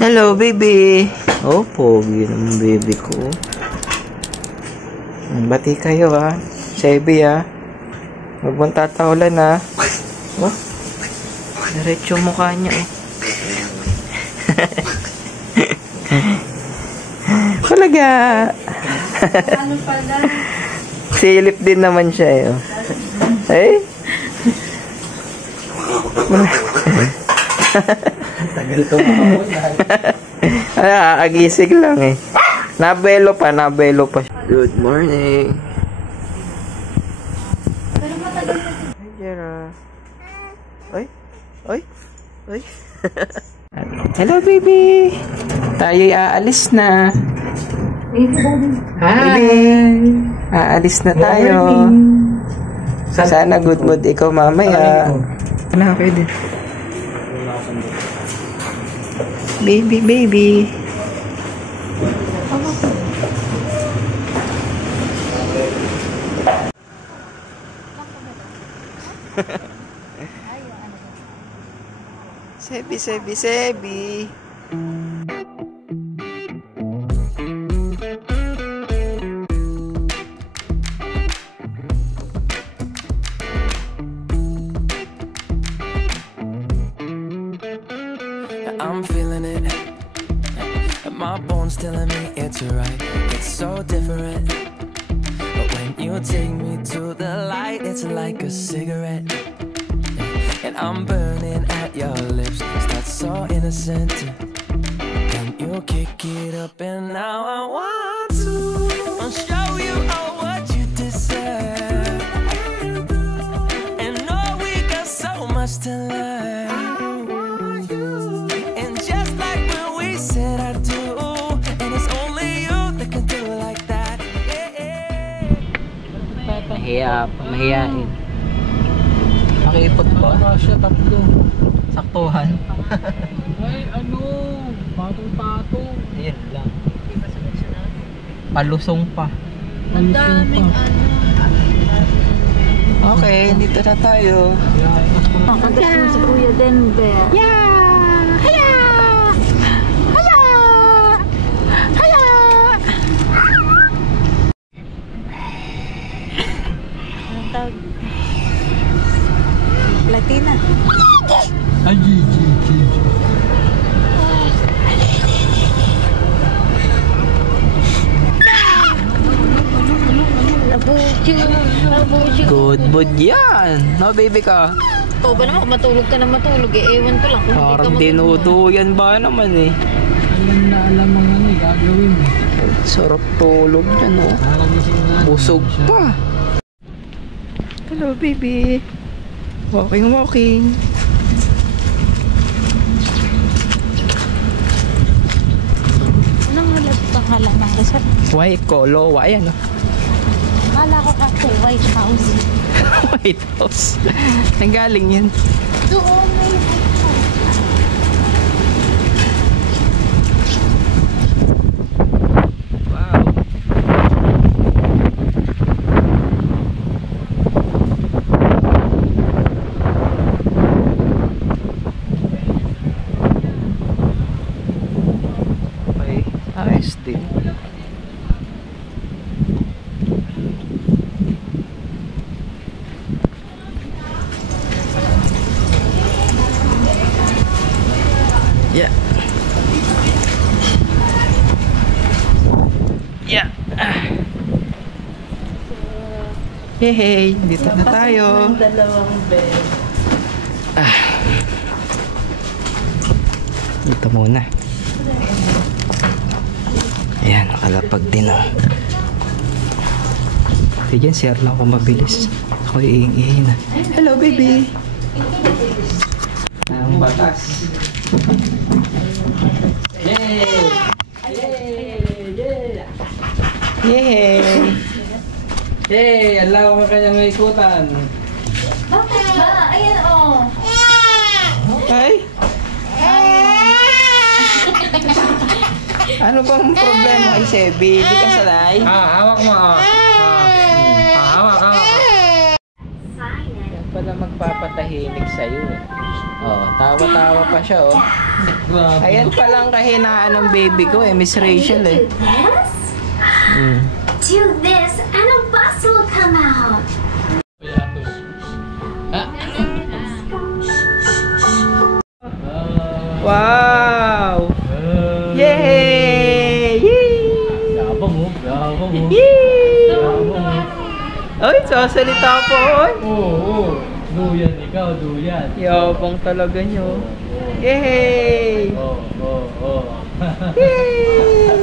Hello, baby. Oh, pogi ng baby ko. Bati kayo, ha. Sebi, ha. Huwag mong tataulan, ha. Oh, diretso mukha niya, oh. Talaga. Ano pala? Silip din naman siya, eh. Oh. Eh? Tagal ko makapon. Ay, agisig lang, eh. Nabelo pa. Good morning. Pero matagal na. Hi, Jera. Oy. Hello, baby. Tayo'y aalis na. Baby. Aalis na tayo. Sana good mood ikaw mamaya. Wala, pwede. Baby. Sebi. I'm feeling it. My bones telling me it's right. It's so different. But when you take me to the light, it's like a cigarette. And I'm burning at your lips. That's so innocent. And you kick it up, and now I want to show you all what you deserve. And know we got so much to learn. And just like when we said I do, and it's only you that can do it like that. Mahiyain. Nakipot ba? Siya tatlo. Saktuhan. Ay, patong-patong. Ayan lang. Palusong pa. Ang daming Okay, dito na tayo. Nakadating si Kuya Denver. Anong tawag? Latina. Ay, Gigi. Abuchi. Good mood yan. No, baby ka? Ikaw ba naman, matulog ka na matulog eh. Ewan ko lang kung hindi ka Parang matulog. dinuduyan ba naman eh. Alam ang gagawin. Sarap tulog yan, oh. Busog pa. Hello, baby. Walking. Anong halag pang halaman kasi? White Colo, ayan, oh. Akala ko kasi White House. White House. Nanggaling yan. Doon may White House. Wow. Okay, ayos din. Yeah. Hey, dito na tayo. Dalawang bed. Dito muna. Ayan, nakalapag din, oh. Diyan, share lang ako mabilis. Ako iing na. Hello, baby. Ang batas. Yay! Hey, alaw ka kanyang ikutan. Bakit ba? Ayan oh. Ay! Ano bang problema kay Sebi? Di ka sanay? Hawak mo. Hawak. pala magpapatahimik sa'yo eh. Oh, tawa-tawa pa siya oh. Ayan palang kahinaan ng baby ko eh, Miss Rachel eh. Do this and a bus will come out. Wow! Yay! Yabang mo. Yay! Ay, sasalita po oy. Oo. Duyan ikaw, duyan. Yabang talaga nyo. Yay! Oo. Yay!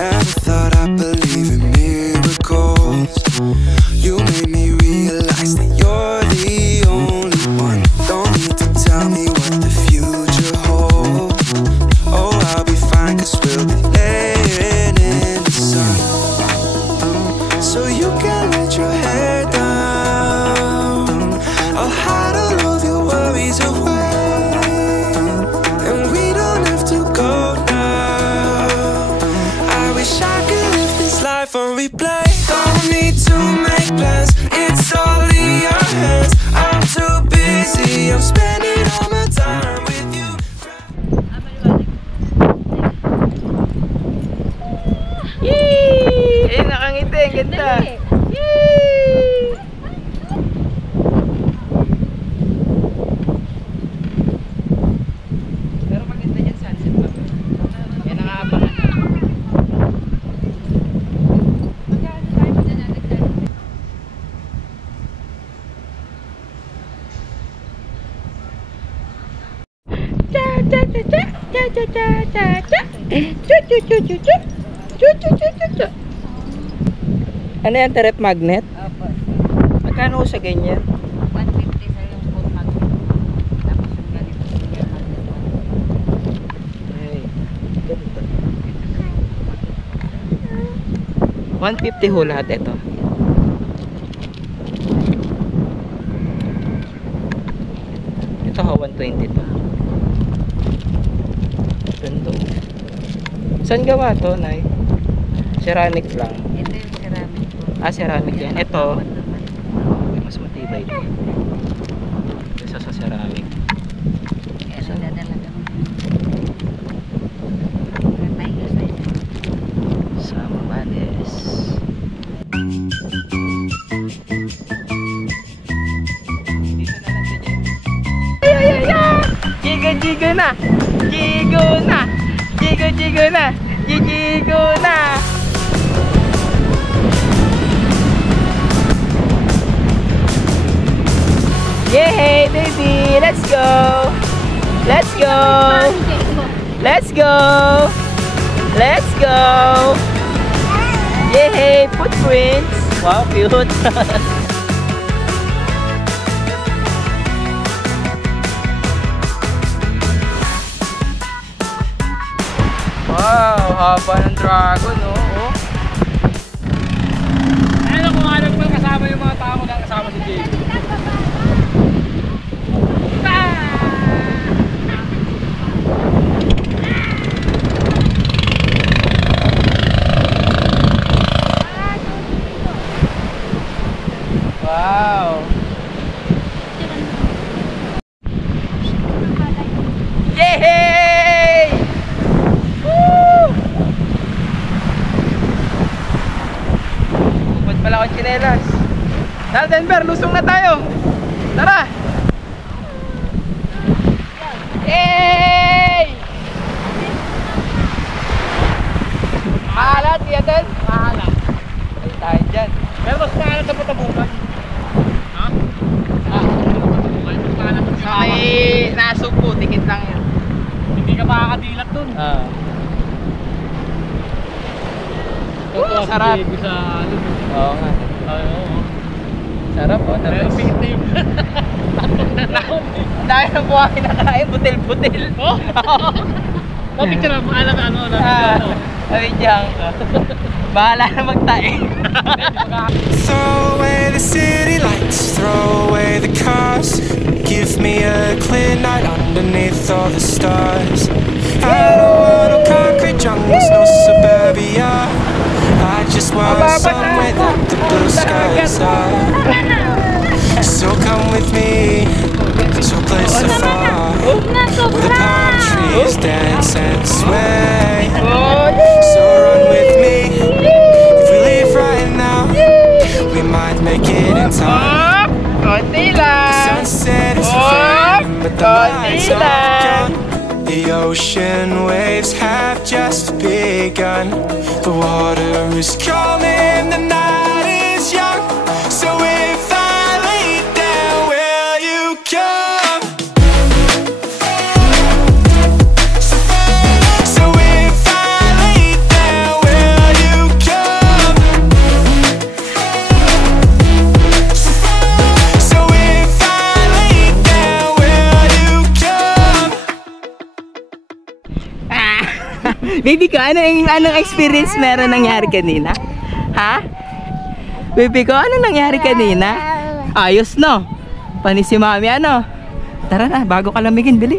Never thought I'd believe in miracles. You made me realize that you're the only one. Don't need to tell me what the future holds. Oh, I'll be fine 'cause we'll be laying in the sun. So you can let your hair down. I'll hide all of your worries away, and we don't have to go now. I wish I could live this life on replay. Don't need to make plans, it's all in your hands. I'm too busy, I'm spending all my time with you. Yay! Ayun, nakangiti. Ang ganda. Yay! Pero maganda yan sunset pa. Yan ang aabangan. Ano yan, trip magnet? Opo. Magkano sa ganyan? 150 sa yung phone magnet. Tapos yung ganito yung magnet. Ay, ganito. 150 ho lahat ito. Ito ho, 120 to. Ganda. Saan gawa to, Nay? Ceramic lang. Ito yung ceramic po. Ah, ceramic yan. Ito, mas matibay ito. Isa sa ceramic. Kaya nadadala kami. Tayo sa ito. Sa Mabales. Dito na lang sa dyan. Jigo na! Jigo na! Jigo na! Jigo na! Yay, baby! Let's go! Let's go! Let's go! Let's go! Yay! Footprints! Wow, cute! Wow, haba ng dragon, oh. Ayun ako nga lang kasama yung mga tao na kasama si Jay. Wow! Yay! Woo! Bukod pala akong tsinelas. Tara, Denver, lusong na tayo. Tara! Yay! Maalat, Tiyaten? Maalat. Ay tayo dyan. Pero mas maalat sa Patabukan. Ha? Mas maalat sa Sa may nasugpo, tikit lang yan. Hindi ka makakadilat dun. Sarap. Sa ano. Oo nga. Oo. Sarap oh. Pero Tapos, pingit na yung takot. dahil na buha kinakain, butil-butil. Oh? Napicture na maalat na ano. Sabi diyang, bahala na magtae. Throw away the city lights, throw away the across. Give me a clear night underneath all the stars. I don't want no concrete jungles, no suburbia. I just want somewhere that the blue skies are. So come with me to a place so far, where the palm trees dance and sway. So run with me. If we leave right now, we might make it in time. The sunset is fading, but the lights are gone. The ocean waves have just begun. The water is calling, the night is young. So if I lay down, will you come? So if I lay down, will you come? So if I lay down, will you come? Baby ko, anong experience meron nangyari kanina? Ha? Baby ko, ano nangyari kanina? Ayos, no? Panis si mami, ano? Tara na, bago ka lamigin, bili.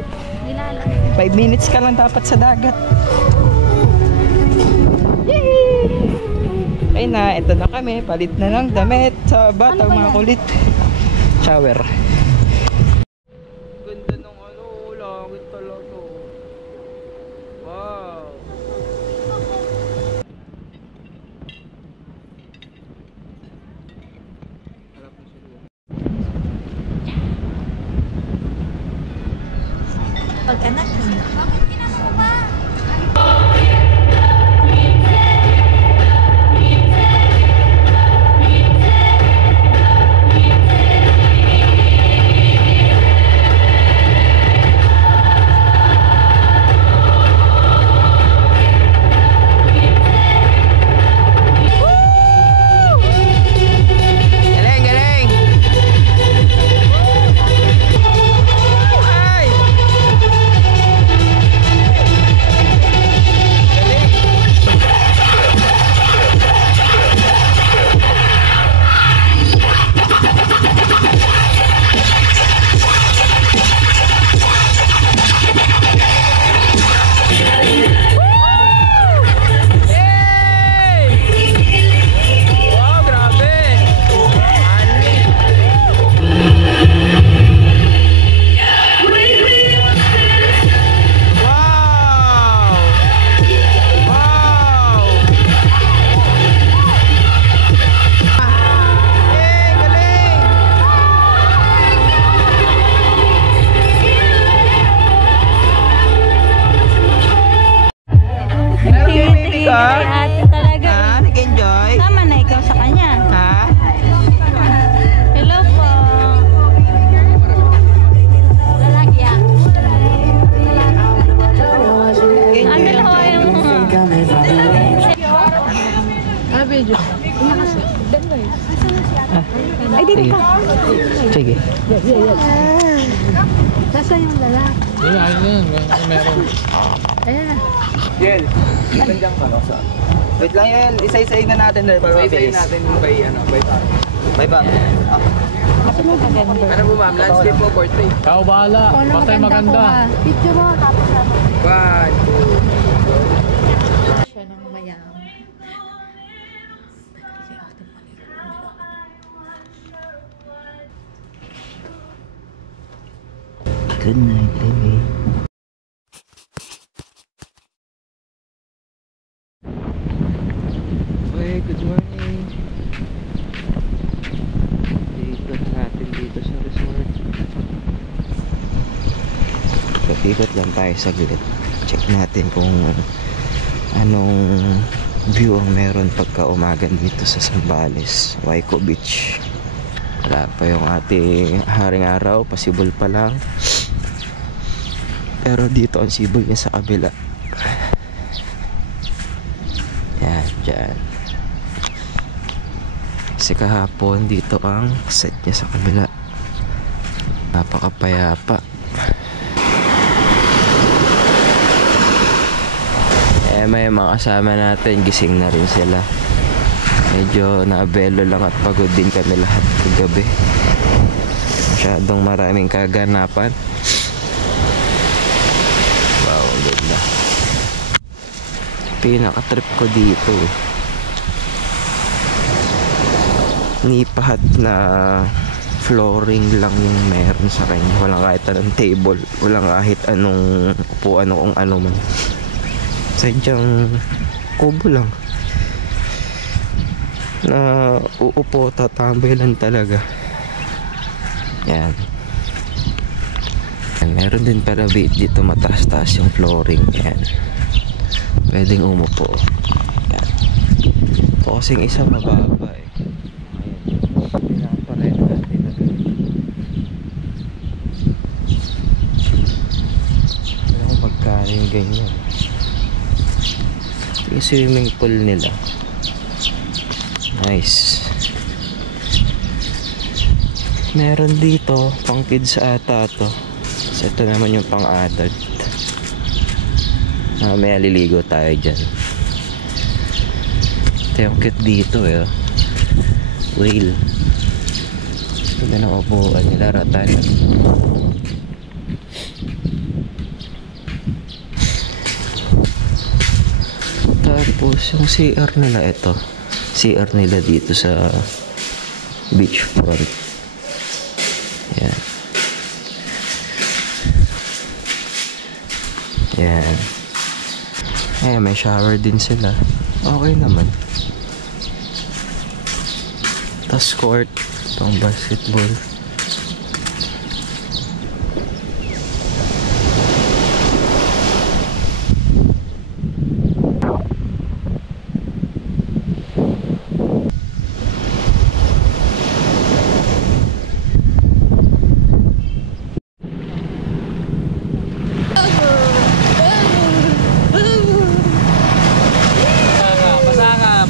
5 minutes ka lang dapat sa dagat. Yay! Ay na, eto na kami. Palit na ng damit sa batang mga kulit. Shower. Ganda nung ano, langit talaga. Wow. Pag-anak mo. Galing, galing. Ay! Wow, grabe! Wow! Wow! Hey, galing! Baby ko? Ate talaga. Ha? Nag-enjoy? Tama na ikaw sa kanya. Ha? Hello po. Lalaki yan. Ang dalawa yung Ay, dito ka. Sige. Nasa yung lalaki? Meron. Yel, nandiyan ka, no? Wait lang yan, isa-isayin na natin dahil para mabilis. Isa-isayin natin by, by pack. By pack. Ano po ma'am, landscape po, portrait. Ikaw bahala. Basta maganda. Picture mo tapos ano. 1, 2. Siya ng mayam. Good night, baby. Hey, good morning. Ikot natin dito sa resort. Ikot lang tayo saglit. Check natin kung anong view ang meron pagka umaga dito sa Zambales, Waiko Beach. Wala pa yung ating haring araw, pasibol pa lang. Pero dito ang sibol niya sa kabila. Yan, dyan. Kasi kahapon dito ang set niya sa kabila. Napakapayapa. May mga kasama natin, gising na rin sila. Medyo naabelo lang at pagod din kami lahat kagabi. masyadong maraming kaganapan. Wow, ang ganda. Pinaka-trip ko dito nipahat na flooring lang yung meron sa kanya. Walang kahit anong table, walang kahit anong upuan o kung ano man. Sadyang kubo lang na uupo, tatambay lang talaga. Yan. Meron din pala dito mataas-taas yung flooring. Yan, pwedeng umupo. Yan. Ito kasing isa mababa eh. Pinapareho natin na wala kung magkano yung ganyan. Yung swimming pool nila, nice. Meron dito pang kids ata to. So ito naman yung pang adult. May aliligo tayo dyan. Ito yung cute dito eh. Whale. Ito na ang upuan nila, ratan. Tapos yung CR nila, ito CR nila dito sa beachfront. Yan. Yan. Ayan, may shower din sila. Okay naman. Tas court, pang basketball.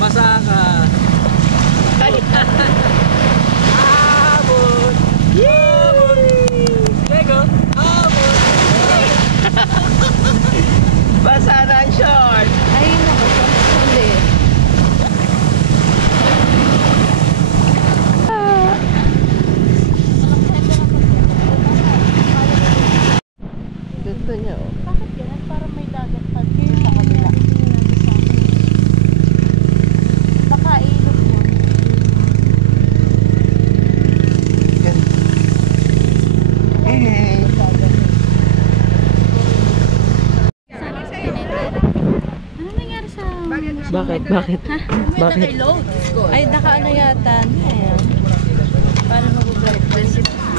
Basa ka. Basa na ang short. Ay, naku, hindi. Ganda niya, oh. Bakit ganun? Parang may dagat pa dito sa kabila. Baka ilog yun. Ano nangyari sa... Bakit? Bakit? Bakit? Ay, naka ano yata. Ayan. Paano mag-vlog?